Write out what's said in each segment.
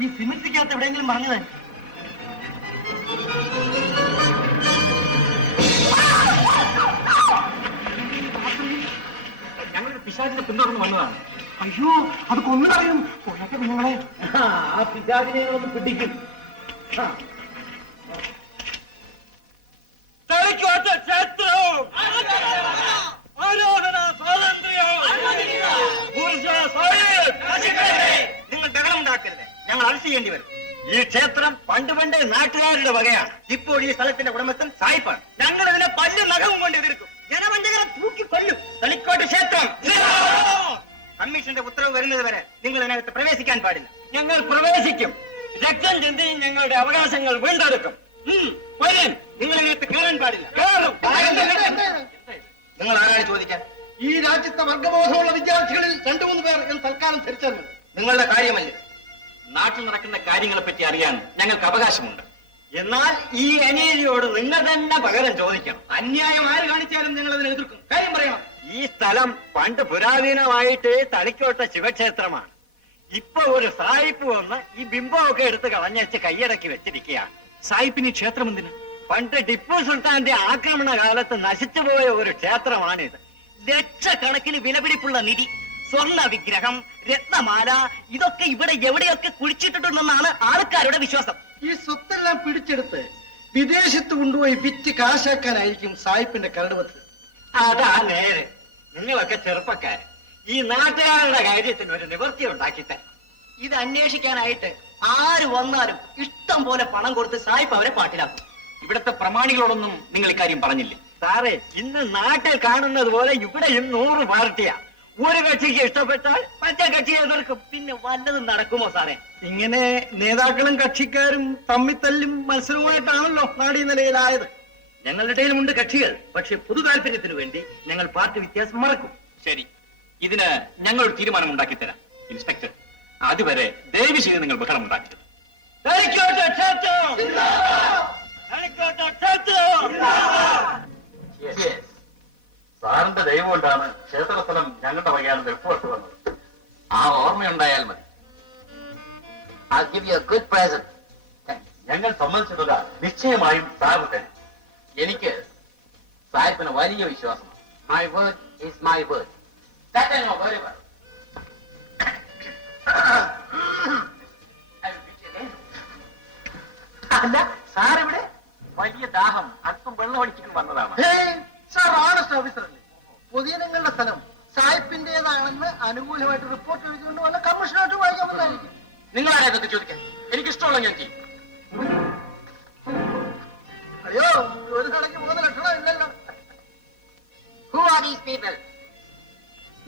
ഈ സിമിത്തിക്കകത്ത് എവിടെയെങ്കിലും പറഞ്ഞതായി. ഞങ്ങളൊരു പിശാചിനെ പിന്തുടർന്ന് വന്നതാണ്. അയ്യോ, അത് കൊന്നു കളയും. കൊല്ലത്തെ നിങ്ങളെ ആ പിശാചിനെ ഒന്ന് പിടിക്കും. നിങ്ങൾ ബഹളമുണ്ടാക്കരുത്, ഞങ്ങൾ അറസ്റ്റ് ചെയ്യേണ്ടി വരും. ഈ ക്ഷേത്രം പണ്ട് നാട്ടുകാരുടെ വകയാണ്. ഇപ്പോൾ ഈ സ്ഥലത്തിന്റെ ഉടമസ്ഥൻ സായിപ്പാണ്. ഞങ്ങൾ ഇതിനെ പല്ലും നഖവും കൊണ്ട് എതിർക്കും. ജനവഞ്ചകരെ തൂക്കിക്കൊല്ലും. തളിക്കോട്ട് ക്ഷേത്രം കമ്മീഷന്റെ ഉത്തരവ് വരുന്നത് വരെ നിങ്ങൾ ഇതിനകത്ത് പ്രവേശിക്കാൻ പാടില്ല. ഞങ്ങൾ പ്രവേശിക്കും. രക്തം ചിന്തി ഞങ്ങളുടെ അവകാശങ്ങൾ വീണ്ടെടുക്കും. നിങ്ങൾ ഇതിനകത്ത് കയറാൻ പാടില്ല. നിങ്ങൾ ആരാണ് ചോദിക്കാൻ? ഈ രാജ്യത്തെ വർഗബോധമുള്ള വിദ്യാർത്ഥികളിൽ 2-3 പേർ എന്ന് തൽക്കാലം ധരിച്ചാൽ മതി. നിങ്ങളുടെ കാര്യമല്ലേ? നാട്ടിൽ നടക്കുന്ന കാര്യങ്ങളെ പറ്റി അറിയാൻ ഞങ്ങൾക്ക് അവകാശമുണ്ട്. എന്നാൽ ഈ അനീതിയോട് നിങ്ങൾ തന്നെ പകരം ചോദിക്കണം. അന്യായം ആര് കാണിച്ചാലും നിങ്ങൾ അതിനെ എതിർക്കും. കാര്യം പറയണം. ഈ സ്ഥലം പണ്ട് പുരാതനമായിട്ട് തളിക്കോട്ട ശിവക്ഷേത്രമാണ്. ഇപ്പൊ ഒരു സായിപ്പ് വന്ന് ഈ ബിംബമൊക്കെ എടുത്ത് കളഞ്ഞച്ച് കൈയടക്കി വെച്ചിരിക്കുകയാണ്. സായിപ്പിന് ക്ഷേത്രം എന്തിന്? പണ്ട് ടിപ്പു സുൽത്താന്റെ ആക്രമണ കാലത്ത് നശിച്ചുപോയ ഒരു ക്ഷേത്രമാണിത്. ലക്ഷക്കണക്കിന് വിലപിടിപ്പുള്ള നിധി, സ്വർണ്ണ വിഗ്രഹം, രത്നമാല ഇതൊക്കെ ഇവിടെ എവിടെയൊക്കെ കുഴിച്ചിട്ടിട്ടുണ്ടെന്നാണ് ആൾക്കാരുടെ വിശ്വാസം. ഈ സ്വത്തെല്ലാം പിടിച്ചെടുത്ത് വിദേശത്ത് കൊണ്ടുപോയി വിറ്റ് കാശാക്കാനായിരിക്കും സായിപ്പിന്റെ കരടുവത്ത്. അതാ നേരെ. നിങ്ങളൊക്കെ ചെറുപ്പക്കാര് ഈ നാട്ടുകാരുടെ കാര്യത്തിന് ഒരു നിവൃത്തി ഉണ്ടാക്കിത്തെ. ഇത് അന്വേഷിക്കാനായിട്ട് ആര് വന്നാലും ഇഷ്ടം പോലെ പണം കൊടുത്ത് സായിപ്പ് അവരെ പാട്ടിലാക്കും. ഇവിടുത്തെ പ്രമാണികളോടൊന്നും നിങ്ങൾ ഇക്കാര്യം പറഞ്ഞില്ലേ? സാറേ, ഇന്ന് നാട്ടിൽ കാണുന്നത് പോലെ ഇവിടെയും 100 പാർട്ടിയാ. ഒരു കക്ഷിക്ക് ഇഷ്ടപ്പെട്ടാൽ മറ്റേ കക്ഷിയെ എതിർക്കും. പിന്നെ വല്ലതും നടക്കുമോ സാറേ? ഇങ്ങനെ നേതാക്കളും കക്ഷിക്കാരും തമ്മിത്തല്ലും മത്സരവുമായിട്ടാണല്ലോ നാട് ഈ നിലയിലായത്. ഞങ്ങളുടെ ഇടയിലുമുണ്ട് കക്ഷികൾ. പക്ഷെ പൊതു താല്പര്യത്തിന് വേണ്ടി ഞങ്ങൾ പാർട്ടി വ്യത്യാസം മറക്കും. ശരി, ഇതിന് ഞങ്ങൾ ഒരു തീരുമാനം ഉണ്ടാക്കി തരാം. ഇൻസ്പെക്ടർ, അതുവരെ ദയവ് ചെയ്ത് നിങ്ങൾ ബഹളം ഉണ്ടാക്കരുത്. സാറിന്റെ ദൈവം കൊണ്ടാണ് ക്ഷേത്രസ്ഥലം ഞങ്ങളുടെ വകയാണെന്ന് റിപ്പോർട്ട് വന്നത്. ആ ഓർമ്മയുണ്ടായാൽ മതി. ഞങ്ങൾ സമ്മതിച്ചിട്ടുള്ള നിശ്ചയമായും സാറ് തരും. എനിക്ക് സാഹിബിന് വലിയ വിശ്വാസമാണ്. My word is my word. That I know very well. അല്ല സാർ ഇവിടെ? വലിയ ദാഹം, അല്പം വെള്ളം ഒഴിച്ചിട്ട് വന്നതാണ്. സാർ ഓണസ്റ്റ് ഓഫീസർ അല്ലേ? പൊതുജനങ്ങളുടെ സ്ഥലം സായിപ്പിന്റേതാണെന്ന് അനുകൂലമായിട്ട് റിപ്പോർട്ട് എഴുതിക്കൊണ്ട് വല്ല കമ്മീഷനായിട്ട് വായിക്കാൻ വന്നായിരിക്കും. നിങ്ങളാരെ ഇതൊക്കെ ചോദിക്കാൻ? എനിക്കിഷ്ടമുള്ള ഞാൻ ചെയ്യും. അയ്യോ, ഒരു കടയ്ക്ക് 3 ലക്ഷണം ഇല്ലല്ലോ. Who are these people?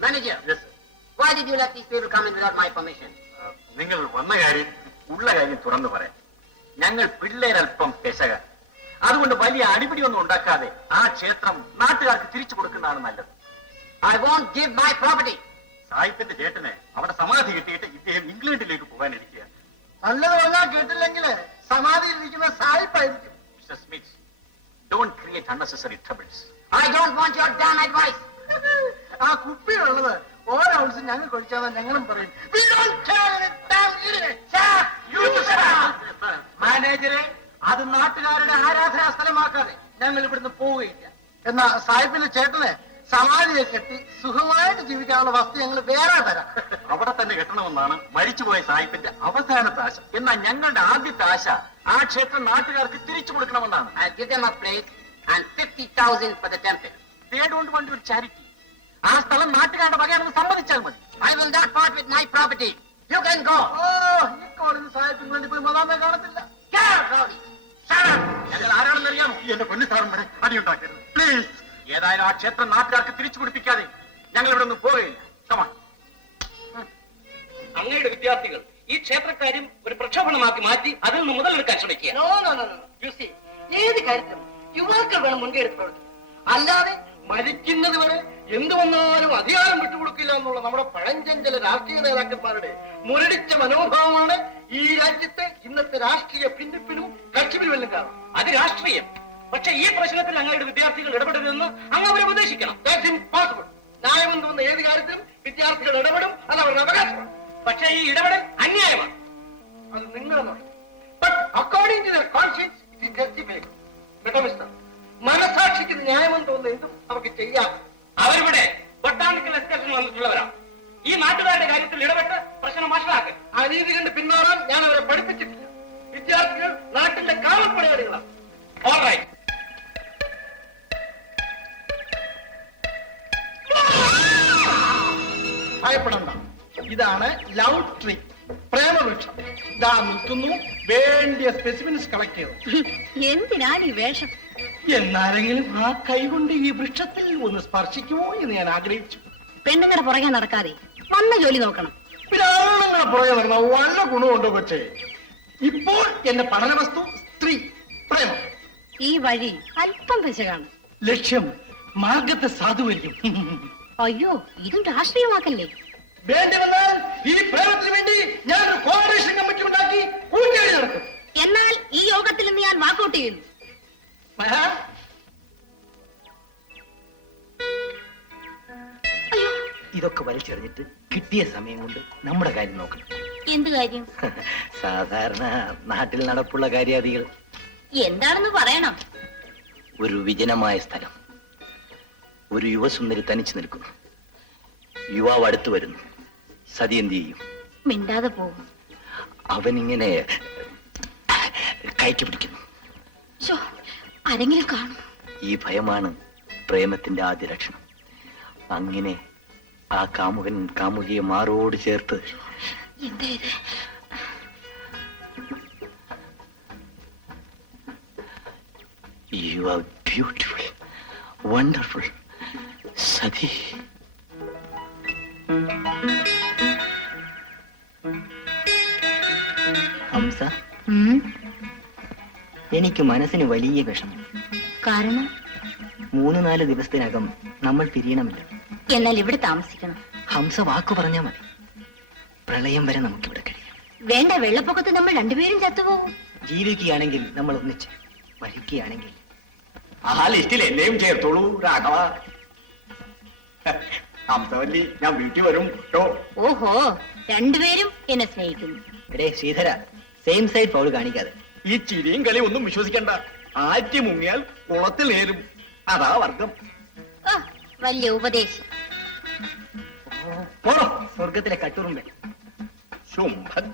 Manager, Yes, sir. why did you let these people come in without my permission? നിങ്ങൾ വന്ന കാര്യം ഉള്ള കാര്യം തുറന്നു പറയാം. ഞങ്ങൾ പിള്ളേരൽപ്പം പെശക. അതുകൊണ്ട് വലിയ അടിപിടിയൊന്നും ഉണ്ടാക്കാതെ ആ ക്ഷേത്രം നാട്ടുകാർക്ക് തിരിച്ചു കൊടുക്കുന്നതാണ് നല്ലത്. I won't give my property. സായിപ്പിന്റെ ചേട്ടന് അവിടെ സമാധി കിട്ടിയിട്ട് ഇദ്ദേഹം ഇംഗ്ലണ്ടിലേക്ക് പോകാനിരിക്കുക. നല്ലത് വന്നാൽ കേട്ടില്ലെങ്കിൽ സമാധിയിൽ ഇരിക്കുന്ന സായിപ്പായിരിക്കും. Mister Smith, don't create unnecessary troubles. I don't want your damn advice. ആ കുപ്പിയിലുള്ളത് ഓരോ ഔൺസും ഞങ്ങൾ കഴിച്ചാൽ ഞങ്ങളും പറയും. We don't care any damn idiot. Sir, you shut up. മാനേജരെ, അത് നാട്ടുകാരുടെ ആരാധനാ സ്ഥലമാക്കാതെ ഞങ്ങൾ ഇവിടുന്ന് പോവുകയില്ല. എന്നാ സാഹിബിന്റെ ചേട്ടനെ സമാധിയെ കെട്ടി സുഖമായിട്ട് ജീവിക്കാനുള്ള വസ്തു ഞങ്ങൾ വേറെ തരാം. അവിടെ തന്നെ കെട്ടണമെന്നാണ് മരിച്ചുപോയ സായിപ്പിന്റെ അവസാനത്തെ ആശ. എന്നാൽ ഞങ്ങളുടെ ആദ്യത്തെ ആശ ആ ക്ഷേത്രം നാട്ടുകാർക്ക് തിരിച്ചു കൊടുക്കണമെന്നാണ്. I'll give them a place and 50,000 for the temple. They don't want your charity. ആ സ്ഥലം നാട്ടുകാരുടെ വകയാണെന്ന് സമ്മതിച്ചാൽ മതി. I will not part with my property. You can go. ഓ, ഈ കോളേജ് സാഹിബിന് വേണ്ടി പോയി മതാമെ കാണത്തില്ല. Get out, Rowdy. Shut up. ഞങ്ങൾ ആരാണെന്ന് അറിയാമോ? എന്റെ പൊന്നു സാറന്മാരെ, അടിയുണ്ടാക്കരുത് പ്ലീസ്. ഏതായാലും ആ ക്ഷേത്രം നാട്ടുകാർക്ക് തിരിച്ചു കൊടുപ്പിക്കാതെ ഞങ്ങൾ ഇവിടെ നിന്ന് പോവുകയില്ല. കമാ. അങ്ങയുടെ വിദ്യാർത്ഥികൾ ഈ ക്ഷേത്രക്കാര്യം ഒരു പ്രക്ഷോഭണമാക്കി മാറ്റി അതിൽ നിന്ന് മുതലെടുക്കാൻ ശ്രമിക്കുക. No, no, no, no. You see, ഏത് കാര്യത്തിലും യുവാക്കൾ വേണം മുൻകൈ എടുത്ത് പ്രവർത്തിക്കാൻ. അല്ലാതെ മരിക്കുന്നത് വരെ എന്തു വന്നാലും അധികാരം വിട്ടുകൊടുക്കില്ല എന്നുള്ള നമ്മുടെ പഴഞ്ചൻ ചില രാഷ്ട്രീയ നേതാക്കന്മാരുടെ മുരടിച്ച മനോഭാവമാണ് ഈ രാജ്യത്തെ ഇന്നത്തെ രാഷ്ട്രീയ ഭിന്നിപ്പിനും കക്ഷിപിരിവെല്ലാം കാരണം. അത് രാഷ്ട്രീയം. പക്ഷെ ഈ പ്രശ്നത്തിൽ അങ്ങയുടെ വിദ്യാർത്ഥികൾ ഇടപെടരുതെന്ന് അങ്ങ് അവരെ ഉപദേശിക്കണം. That's impossible. ന്യായമെന്ന് വന്ന ഏത് കാര്യത്തിലും വിദ്യാർത്ഥികൾ ഇടപെടും. അത് അവരുടെ അവകാശമാണ്. പക്ഷേ ഈ ഇടപെടൽ അന്യായമാണ്. അത് നിങ്ങളെന്ന് പറയും. But according to their conscience, it is justifiable. കേട്ടോ മിസ്റ്റർ, മനസാക്ഷിക്ക് ന്യായമെന്ന് തോന്നുന്ന എന്തും അവർക്ക് ചെയ്യാം. അവരിവിടെ ബൊട്ടാണിക്കൽ എക്സ്കർഷൻ വന്നിട്ടുള്ളവരാ. ഈ നാട്ടുകാരുടെ കാര്യത്തിൽ ഇടപെട്ട് പ്രശ്നം വഷളാക്കൽ. അനീതി കണ്ട് പിന്മാറാൻ ഞാൻ അവരെ പഠിപ്പിച്ചിട്ടില്ല. വിദ്യാർത്ഥികൾ നാട്ടിലെ കാവൽപ്പടയാളികളാണ്. All right. ഭയപ്പെടണ്ട, ഇതാണ് ലവ് ട്രീ, പ്രേമവൃക്ഷം. ഇതാ നിൽക്കുന്നു, വേണ്ടിയ സ്പെസിമെൻസ് കളക്ട് ചെയ്തു. എന്തിനാണ് ഈ വേഷം? എന്നാരെങ്കിലും ആ കൈകൊണ്ട് ഈ വൃക്ഷത്തിൽ ഒന്ന് സ്പർശിക്കുമോ എന്ന് ഞാൻ ആഗ്രഹിച്ചു. പെണ്ണുങ്ങളുടെ പുറകെ നടക്കാതെ വന്ന ജോലി നോക്കണം. പിന്നെ ആണുങ്ങളെ പുറകെ നടന്ന വല്ല ഗുണമുണ്ടോ കൊച്ചേ? ഇപ്പോൾ എന്റെ പഠന വസ്തു സ്ത്രീ, പ്രേമം. ഈ വഴി അല്പം പിശകാണ്. ലക്ഷ്യം മാർഗത്തെ സാധുവരിക്കും. അയ്യോ, ഇതും രാഷ്ട്രീയമാക്കല്ലേ. വേണ്ടി വന്നാൽ ഈ പ്രേമത്തിന് വേണ്ടി ഞാൻ ഒരു കോർഡിനേഷൻ കമ്മിറ്റി ഉണ്ടാക്കി കൂട്ടിയാടി നടക്കും. എന്നാൽ ഈ യോഗത്തിൽ നിന്ന് ഞാൻ വാക്കൗട്ട് ചെയ്യുന്നു. മഹാ, ഇതൊക്കെ വലിച്ചെറിഞ്ഞിട്ട് കിട്ടിയ സമയം കൊണ്ട് നമ്മുടെ കാര്യം നോക്കണം. എന്ത് കാര്യം? സാധാരണ നാട്ടിൽ നടപ്പുള്ള കാര്യാദികൾ. എന്താണെന്ന് പറയണം. ഒരു വിജനമായ സ്ഥലം, ഒരു യുവസുന്ദരി തനിച്ചു നിൽക്കുന്നു. യുവാവ് അടുത്തു വരുന്നു. സതി എന്ത് ചെയ്യും? മിണ്ടാതെ പോകും. അവൻ ഇങ്ങനെ കയറ്റി പിടിക്കുന്നു. ശോ, ആരെങ്കിലും കാണും. ഈ ഭയമാണ് പ്രേമത്തിന്റെ ആദ്യ ലക്ഷണം. അങ്ങനെ ആ കാമുകൻ കാമുകിയെ മാറോട് ചേർത്ത് എന്താ ഇത്? You are beautiful, wonderful, sati. Hamza, എനിക്ക് മനസ്സിന് വലിയ വിഷമം. കാരണം? 3-4 ദിവസത്തിനകം നമ്മൾ പിരിയണമല്ലോ. എന്നാൽ ഇവിടെ താമസിക്കണം. ഹംസ വാക്കു പറഞ്ഞാൽ മതി. പ്രളയം വരെ നമുക്കിവിടെ കഴിയാം. വേണ്ട, വെള്ളപ്പൊക്കത്ത് നമ്മൾ രണ്ടുപേരും ചത്തുപോകും. ജീവിക്കുകയാണെങ്കിൽ നമ്മൾ ഒന്നിച്ച്, മരിക്കുകയാണെങ്കിൽ ആ ലിസ്റ്റിൽ എന്നെയും ചേർത്തോളൂ രാഘവ. ഹംസവല്ലി, ഞാൻ വീട്ടിൽ വരും കേട്ടോ. ഓഹോ, രണ്ടുപേരും എന്നെ സ്നേഹിക്കുന്നു. എടേ ശ്രീധര, സെയിം സൈഡ് ഫൗൾ കാണിക്കാതെ. ഈ ചിരിയും കളി ഒന്നും വിശ്വസിക്കണ്ട. ആറ്റി മുങ്ങിയാൽ കുളത്തിൽ നേരും. അതാ വർഗം. ആ, വലിയ ഉപദേശം. പോണോ സ്വർഗത്തിലെ കട്ടുറുമ്പേ. ശുംഭൻ.